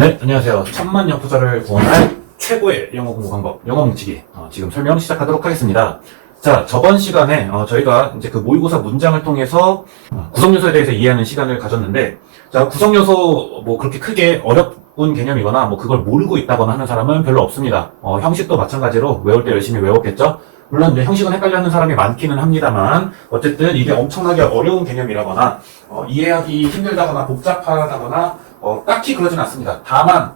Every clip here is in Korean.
네, 안녕하세요. 천만 영포자를 구원할 최고의 영어 공부 방법, 영어 뭉치기. 지금 설명 시작하도록 하겠습니다. 자, 저번 시간에 저희가 이제 그 모의고사 문장을 통해서 구성 요소에 대해서 이해하는 시간을 가졌는데, 자, 구성 요소 뭐 그렇게 크게 어려운 개념이거나 뭐 그걸 모르고 있다거나 하는 사람은 별로 없습니다. 형식도 마찬가지로 외울 때 열심히 외웠겠죠? 물론 이제 형식은 헷갈려 하는 사람이 많기는 합니다만, 어쨌든 이게 엄청나게 어려운 개념이라거나, 이해하기 힘들다거나 복잡하다거나, 딱히 그러진 않습니다. 다만,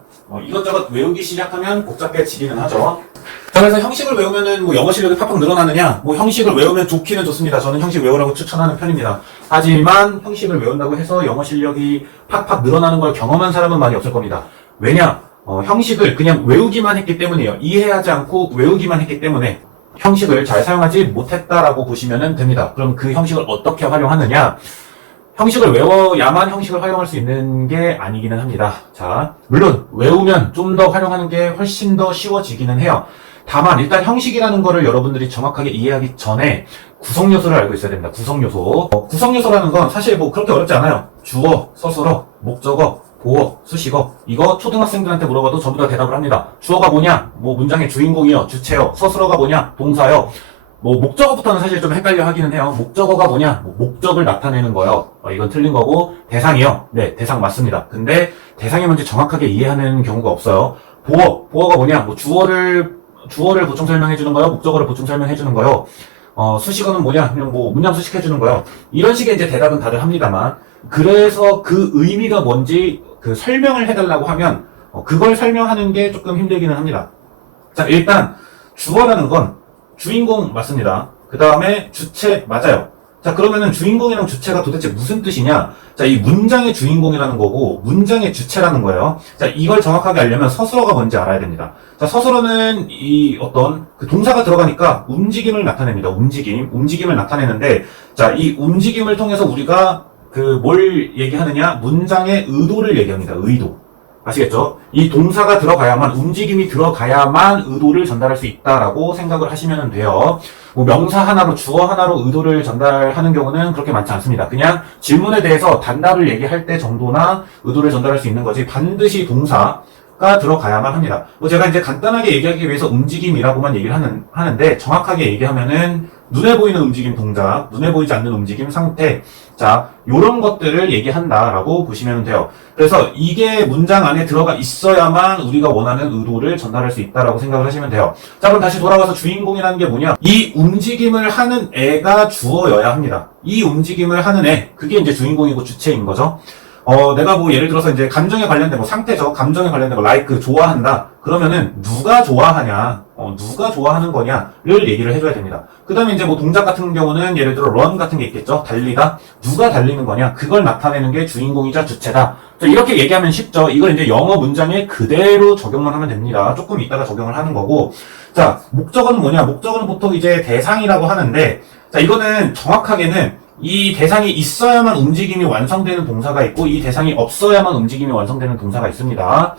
이것저것 외우기 시작하면 복잡해지기는 하죠. 자, 그래서 형식을 외우면은 뭐 영어 실력이 팍팍 늘어나느냐? 뭐 형식을 외우면 좋기는 좋습니다. 저는 형식 외우라고 추천하는 편입니다. 하지만 형식을 외운다고 해서 영어 실력이 팍팍 늘어나는 걸 경험한 사람은 많이 없을 겁니다. 왜냐? 형식을 그냥 외우기만 했기 때문이에요. 이해하지 않고 외우기만 했기 때문에 형식을 잘 사용하지 못했다라고 보시면 됩니다. 그럼 그 형식을 어떻게 활용하느냐? 형식을 외워야만 형식을 활용할 수 있는 게 아니기는 합니다. 자, 물론 외우면 좀 더 활용하는 게 훨씬 더 쉬워지기는 해요. 다만 일단 형식이라는 거를 여러분들이 정확하게 이해하기 전에 구성 요소를 알고 있어야 됩니다. 구성 요소. 구성 요소라는 건 사실 뭐 그렇게 어렵지 않아요. 주어, 서술어, 목적어, 보어, 수식어. 이거 초등학생들한테 물어봐도 전부 다 대답을 합니다. 주어가 뭐냐? 뭐 문장의 주인공이요, 주체요. 서술어가 뭐냐? 동사요. 뭐 목적어부터는 사실 좀 헷갈려 하기는 해요. 목적어가 뭐냐? 뭐 목적을 나타내는 거요. 이건 틀린 거고. 대상이요. 네, 대상 맞습니다. 근데 대상이 뭔지 정확하게 이해하는 경우가 없어요. 보어가 뭐냐? 뭐 주어를 보충 설명해 주는 거요. 목적어를 보충 설명해 주는 거요. 수식어는 뭐냐? 그냥 뭐 문장 수식해 주는 거요. 이런 식의 이제 대답은 다들 합니다만, 그래서 그 의미가 뭔지 그 설명을 해달라고 하면 그걸 설명하는 게 조금 힘들기는 합니다. 자, 일단 주어라는 건 주인공 맞습니다. 그 다음에 주체 맞아요. 자, 그러면은 주인공이랑 주체가 도대체 무슨 뜻이냐? 자, 이 문장의 주인공이라는 거고 문장의 주체라는 거예요. 자, 이걸 정확하게 알려면 서술어가 뭔지 알아야 됩니다. 자, 서술어는 이 어떤 그 동사가 들어가니까 움직임을 나타냅니다. 움직임을 나타내는데, 자, 이 움직임을 통해서 우리가 그 뭘 얘기하느냐? 문장의 의도를 얘기합니다. 의도. 아시겠죠? 이 동사가 들어가야만, 움직임이 들어가야만 의도를 전달할 수 있다라고 생각을 하시면 돼요. 뭐 명사 하나로, 주어 하나로 의도를 전달하는 경우는 그렇게 많지 않습니다. 그냥 질문에 대해서 단답을 얘기할 때 정도나 의도를 전달할 수 있는 거지, 반드시 동사가 들어가야만 합니다. 뭐 제가 이제 간단하게 얘기하기 위해서 움직임이라고만 얘기를 하는데, 정확하게 얘기하면은 눈에 보이는 움직임 동작, 눈에 보이지 않는 움직임 상태, 자, 요런 것들을 얘기한다라고 보시면 돼요. 그래서 이게 문장 안에 들어가 있어야만 우리가 원하는 의도를 전달할 수 있다라고 생각을 하시면 돼요. 자, 그럼 다시 돌아가서 주인공이라는 게 뭐냐? 이 움직임을 하는 애가 주어여야 합니다. 이 움직임을 하는 애, 그게 이제 주인공이고 주체인 거죠. 내가 뭐 예를 들어서 이제 감정에 관련된 뭐 상태죠. 감정에 관련된 거 like 좋아한다. 그러면은 누가 좋아하냐? 누가 좋아하는 거냐를 얘기를 해줘야 됩니다. 그 다음에 이제 뭐 동작 같은 경우는 예를 들어 run 같은 게 있겠죠. 달리다. 누가 달리는 거냐? 그걸 나타내는 게 주인공이자 주체다. 자, 이렇게 얘기하면 쉽죠. 이걸 이제 영어 문장에 그대로 적용만 하면 됩니다. 조금 이따가 적용을 하는 거고. 자, 목적어는 뭐냐? 목적어는 보통 이제 대상이라고 하는데, 자, 이거는 정확하게는 이 대상이 있어야만 움직임이 완성되는 동사가 있고, 이 대상이 없어야만 움직임이 완성되는 동사가 있습니다.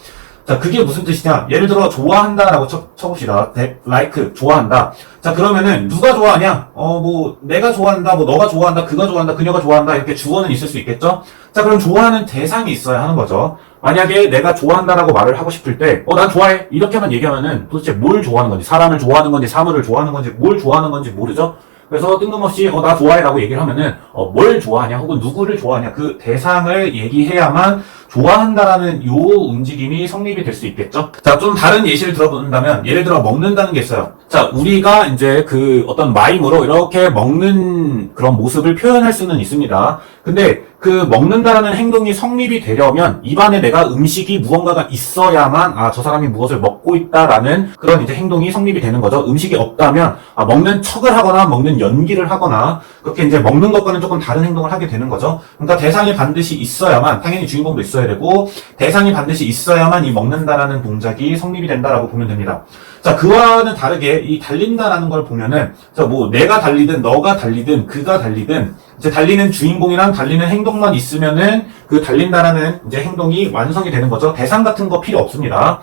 자, 그게 무슨 뜻이냐? 예를 들어 좋아한다라고 쳐봅시다. like 좋아한다. 자, 그러면은 누가 좋아하냐? 뭐 내가 좋아한다, 뭐 너가 좋아한다, 그가 좋아한다, 그녀가 좋아한다, 이렇게 주어는 있을 수 있겠죠? 자, 그럼 좋아하는 대상이 있어야 하는 거죠. 만약에 내가 좋아한다라고 말을 하고 싶을 때, 난 좋아해. 이렇게만 얘기하면은 도대체 뭘 좋아하는 건지, 사람을 좋아하는 건지, 사물을 좋아하는 건지, 뭘 좋아하는 건지 모르죠? 그래서 뜬금없이 나 좋아해라고 얘기를 하면은 뭘 좋아하냐 혹은 누구를 좋아하냐, 그 대상을 얘기해야만 좋아한다라는 요 움직임이 성립이 될 수 있겠죠. 자, 좀 다른 예시를 들어본다면, 예를 들어 먹는다는 게 있어요. 자, 우리가 이제 그 어떤 마임으로 이렇게 먹는 그런 모습을 표현할 수는 있습니다. 근데 그 먹는다라는 행동이 성립이 되려면 입안에 내가 음식이 무언가가 있어야만 저 사람이 무엇을 먹고 있다라는 그런 이제 행동이 성립이 되는 거죠. 음식이 없다면 먹는 척을 하거나 먹는 연기를 하거나 그렇게 이제 먹는 것과는 조금 다른 행동을 하게 되는 거죠. 그러니까 대상이 반드시 있어야만, 당연히 주인공도 있어야 되고 대상이 반드시 있어야만 이 먹는다라는 동작이 성립이 된다라고 보면 됩니다. 자, 그와는 다르게 이 달린다라는 걸 보면은, 자, 뭐 내가 달리든 너가 달리든 그가 달리든 이제 달리는 주인공이랑 달리는 행동만 있으면은 그 달린다라는 이제 행동이 완성이 되는 거죠. 대상 같은 거 필요 없습니다.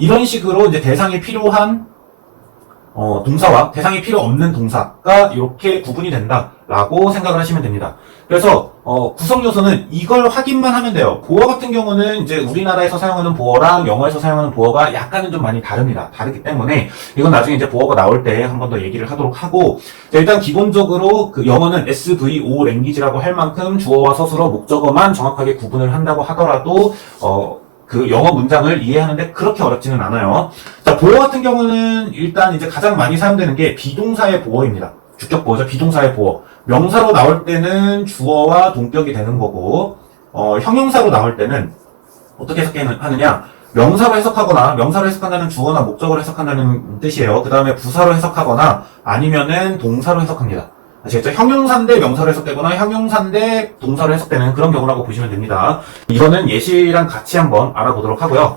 이런 식으로 이제 대상이 필요한 동사와 대상이 필요 없는 동사가 이렇게 구분이 된다라고 생각을 하시면 됩니다. 그래서 구성 요소는 이걸 확인만 하면 돼요. 보어 같은 경우는 이제 우리나라에서 사용하는 보어랑 영어에서 사용하는 보어가 약간은 좀 많이 다릅니다. 다르기 때문에 이건 나중에 이제 보어가 나올 때 한 번 더 얘기를 하도록 하고, 자, 일단 기본적으로 그 영어는 SVO 랭귀지라고 할 만큼 주어와 서술어, 목적어만 정확하게 구분을 한다고 하더라도 그 영어 문장을 이해하는데 그렇게 어렵지는 않아요. 자, 보어 같은 경우는 일단 이제 가장 많이 사용되는 게 비동사의 보어입니다. 주격 보어죠. 비동사의 보어. 명사로 나올 때는 주어와 동격이 되는 거고, 형용사로 나올 때는 어떻게 해석하느냐? 명사로 해석하거나, 명사로 해석한다는 주어나 목적어로 해석한다는 뜻이에요. 그 다음에 부사로 해석하거나, 아니면은 동사로 해석합니다. 아시겠죠? 형용사인데 명사로 해석되거나, 형용사인데 동사로 해석되는 그런 경우라고 보시면 됩니다. 이거는 예시랑 같이 한번 알아보도록 하고요.